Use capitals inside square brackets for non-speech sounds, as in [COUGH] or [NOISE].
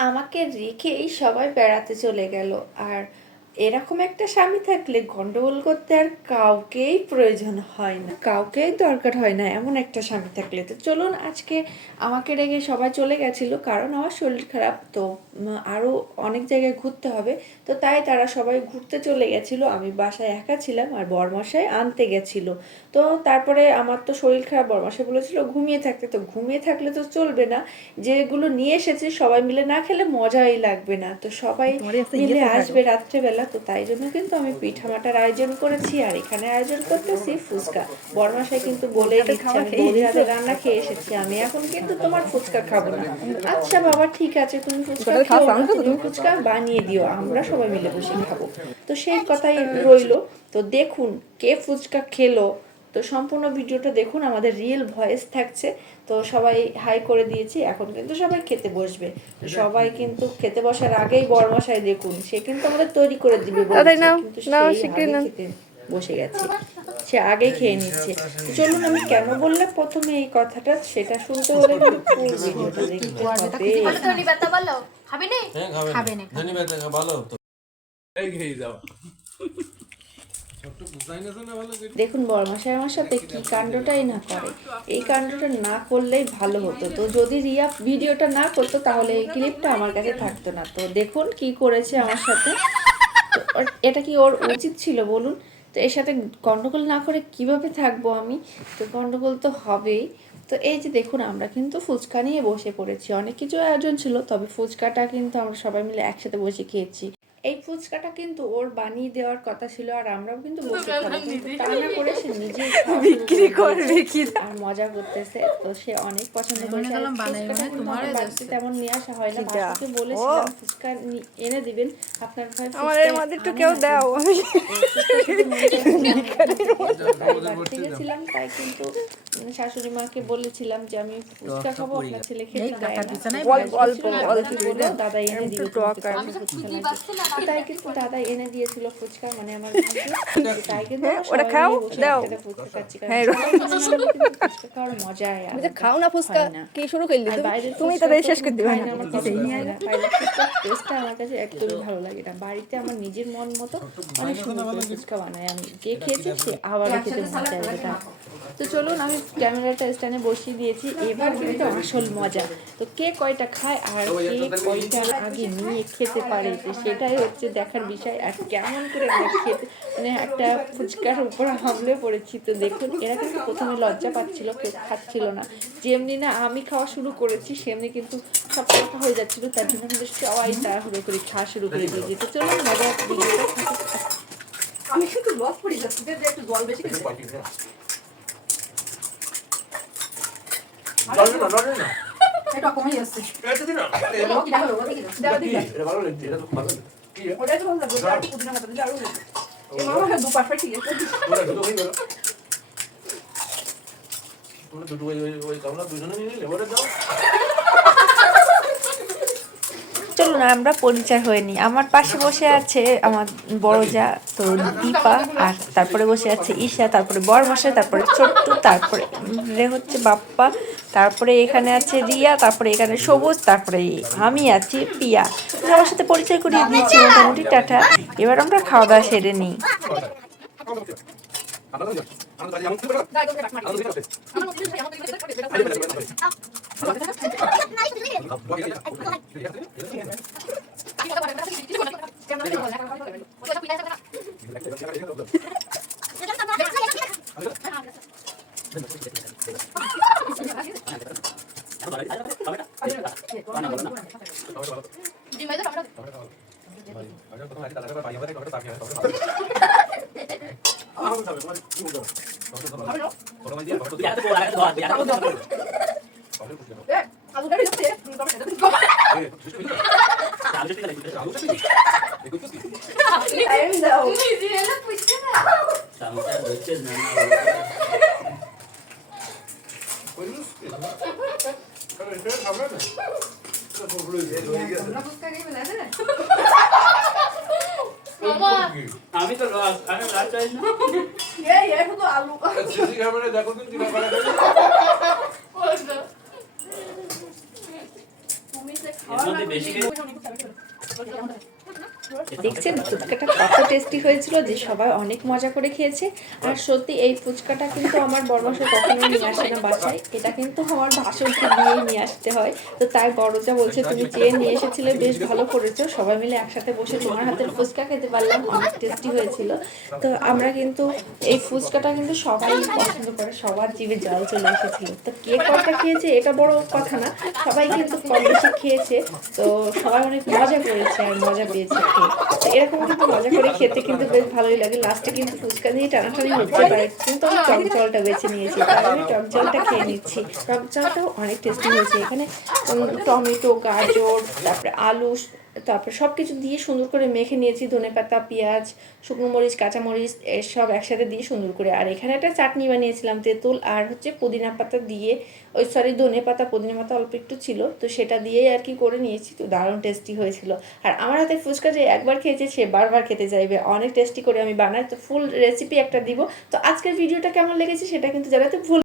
আমাকে রেখেই সবাই বেড়াতে চলে গেল। আর এরকম একটা স্বামী থাকলে গন্ডগোল করতে আর কাউকেই প্রয়োজন হয় না। কাউকেই দরকার হয় না এমন একটা স্বামী থাকলে। তো চলুন আজকে আমাকে রেখে সবাই চলে গেছিল কারণ আমার শরীর খারাপ তো আরও অনেক জায়গায় ঘুরতে হবে। তো তাই তারা সবাই ঘুরতে চলে গেছিল। আমি বাসায় একা ছিলাম আর বরমশাই আনতে গেছিল। তো তারপরে আমার তো শরীর খারাপ বরমশাই বলেছিল ঘুমিয়ে থাকতে। তো ঘুমিয়ে থাকলে তো চলবে না। যেগুলো নিয়ে এসেছি সবাই মিলে না খেলে মজাই লাগবে না। তো সবাই মিলে আসবে রাত্রেবেলা। তো তাই জন্য কিন্তু আমি পিঠামাটার আয়োজন করেছি আর এখানে আয়োজন করতেছি ফুচকা। বরমাসায় কিন্তু বলে দিচ্ছে আমি রান্না খেয়ে এসেছি আমি এখন কিন্তু তোমার ফুচকা খাব না। আচ্ছা বাবা ঠিক আছে তুমি ফুচকা খেও তুমি ফুচকা বানিয়ে দিও আমরা সবাই মিলে বসে খাব। তো সেই কথাই রইল। তো দেখুন কে ফুচকা খেলো তো সম্পূর্ণ ভিডিওটা দেখুন আমাদের রিয়েল ভয়েস থাকছে। তো সবাই হাই করে দিয়েছি এখন কিন্তু সবাই খেতে বসবে। সবাই কিন্তু খেতে বসার আগেই বরমশাই দেখুন সে কিন্তু আমাদের তৈরি করে দিবে কিন্তু বসে গেছে সে আগে খেয়ে নিচ্ছে। চলুন আমি কেন বললাম প্রথমে এই কথাটা সেটা শুনতে হলে কিন্তু ভিডিওটা দেখতে হবে ভালো ধনী ব্যথা বলো খাবে নি? হ্যাঁ খাবে না। ভালো এই খেয়ে যাও ছোট্ট বুঝাই না না ভালো করে দেখুন বড়মশাই আমার সাথে কি কাণ্ডটাই না করে। এই কাণ্ডটা না করলেই ভালো হতো। তো যদি রিয়া ভিডিওটা না করতো, তাহলে এই ক্লিপটা আমার কাছে থাকতো না। তো দেখুন কি করেছে আমার সাথে। এটা কি ওর উচিত ছিল বলুন? তো এর সাথে গন্ডগোল না করে কীভাবে থাকব আমি? তো গন্ডগোল তো হবেই। তো এই যে দেখুন, আমরা কিন্তু ফুচকা নিয়ে বসে পড়েছি। অনেক কিছু আয়োজন ছিল, তবে ফুচকাটা কিন্তু আমরা সবাই মিলে একসাথে বসে খেয়েছি। এই ফুচকাটা কিন্তু ওর বানিয়ে দেওয়ার কথা ছিল আর আমরাও কিন্তু বসে খাব কিন্তু তা না করে সে নিজেই [LAUGHS] বিক্রি করবে কি আর মজা করতেছে তো সে অনেক পছন্দ করেছে। তেমন নিয়ে আসা হয় না। বাসাকে বলেছিলাম ফুচকা এনে দিবেন। আপনার ভাই আমার এর মধ্যে একটু কেউ দাও। আমি তাই গেছিলাম তাই কিন্তু শাশুড়ি মাকে বলেছিলাম যে আমি ফুচকা খাব আপনার ছেলে খেতে দেয় না। অল্প অল্প অল্প দাদা এনে। তাই কিন্তু দাদা এনে দিয়েছিল ফুচকা মানে আমার [LAUGHS] তাই কিন্তু ওটা খাও, দাও। ফুচকা খাচ্ছি, কারণ হ্যাঁ, মিলে কিন্তু ফুচকা খাওয়ার মজাই আমি খাও না ফুচকা কি শুরু করলি? তুমি? বাইরের তুমি ফুচকা তাদের শেষ করে দিবে। না না, আমার পছন্দ না। বাইরের ফুচকার টেস্টটা আমার কাছে একদমই ভালো লাগে না। বাড়িতে আমার নিজের মন মতো অনেক সুন্দর ফুচকা বানাই আমি যে খেয়েছি সে আবার খেতে মন চাইবে তো চলুন আমি ক্যামেরাটা স্ট্যান্ডে বসিয়ে দিয়েছি। এবার কিন্তু আসল মজা। তো কে কয়টা খায় আর কে কয়টা আগে নিয়ে খেতে পারে সেটাই হচ্ছে দেখার বিষয়। আর কেমন করে খেতে মানে একটা ফুচকার উপর হামলে পড়েছি তো দেখুন এরা কিন্তু প্রথমে লজ্জা পাচ্ছিল কেউ খাচ্ছিল না। যেমনি না আমি খাওয়া শুরু করেছি সেমনি কিন্তু সব কথা হয়ে যাচ্ছিল তার জন্য কিন্তু সবাই তাড়াহুড়ো করে খাওয়া শুরু করে দিয়েছি। তো চলুন মজার ভিডিওটা আমি কিন্তু লস পড়ে যাচ্ছি যে একটু জল বেশি খেতে না লড়ে না এটা কমে যাচ্ছে এটা দিন না। ও কি দেখো ওদিকে দাও দিকে এটা ভালো লাগছে এটা তো ভালো কি ওটা তো ভালো লাগবে আর পুদিনা পাতা দিলে আরও এই মামা দু পাশ ঠিক আছে। ওরা দুটো হয়ে গেল। তোমরা দুটো ওই ওই ওই কামলা দুজনে নিয়ে নিলে ওটা চলুন আমরা পরিচয় হয়নি আমার পাশে বসে আছে আমার বড় যা তো দীপা, আর তারপরে বসে আছে ঈশা, তারপরে বড়মশাই তারপরে ছোট্টু, তারপরে হচ্ছে বাপ্পা, তারপরে এখানে আছে রিয়া, তারপরে এখানে সবুজ, তারপরে আমি আছি পিয়া। সবার সাথে পরিচয় করিয়ে দিয়েছি মোটামুটি, টাটা। এবার আমরা খাওয়া দাওয়া সেরে নিই। আলুটা ごめんなさい？[LAUGHS] টাইম দাও আমি তো লস আমি লাস্ট চাই না এই এই শুধু আলু সিসি ক্যামেরা দেখো তো তুমি যে এর মধ্যে বেশি করে দেখছেন? ফুচকাটা কত টেস্টি হয়েছিল, যে সবাই অনেক মজা করে খেয়েছে। আর সত্যি এই ফুচকাটা কিন্তু আমার বড়মাসে কখনো নিয়ে আসে না বাসায়। এটা কিন্তু আমার ভাসুরকে দিয়েই নিয়ে আসতে হয়। তো তাই বড়জা বলছে, তুমি চেয়ে নিয়ে এসেছিলে বেশ ভালো করেছ। সবাই মিলে একসাথে বসে তোমার হাতের ফুচকা খেতে পারলাম, অনেক টেস্টি হয়েছিল। তো আমরা কিন্তু এই ফুচকাটা কিন্তু সবাই পছন্দ করে, সবার জীবে জল চলে এসেছিল। তো কে কটা খেয়েছে এটা বড় কথা না, সবাই কিন্তু কম বেশি খেয়েছে। তো সবাই অনেক মজা করেছে আর মজা পেয়েছে। এরকম কিন্তু মজা করে খেতে কিন্তু বেশ ভালোই লাগে। লাস্টে কিন্তু ফুচকা দিয়ে টানা টানি হচ্ছে পারে কিন্তু আমি টক জলটা বেছে নিয়েছি। তাই আমি টক জলটা খেয়ে নিচ্ছি। টক জলটাও অনেক টেস্টি হয়েছে। এখানে টমেটো, গাজর, তারপরে আলু তারপরে সব কিছু দিয়ে সুন্দর করে মেখে নিয়েছি, ধনে পাতা, পেঁয়াজ, শুকনো মরিচ, কাঁচামরিচ, এসব একসাথে দিয়ে সুন্দর করে। আর এখানে একটা চাটনি বানিয়েছিলাম, তেঁতুল আর হচ্ছে পুদিনা পাতা দিয়ে। ওই সরি ধনে পাতা, পুদিনা পাতা অল্প একটু ছিল, তো সেটা দিয়েই আর কি করে নিয়েছি, তো দারুণ টেস্টি হয়েছিল। আর আমার হাতে ফুচকা যে একবার খেয়েছে, সে বারবার খেতে চাইবে। অনেক টেস্টি করে আমি বানাই, তো ফুল রেসিপি একটা দিব। তো আজকের ভিডিওটা কেমন লেগেছে, সেটা কিন্তু জানাতে ভুল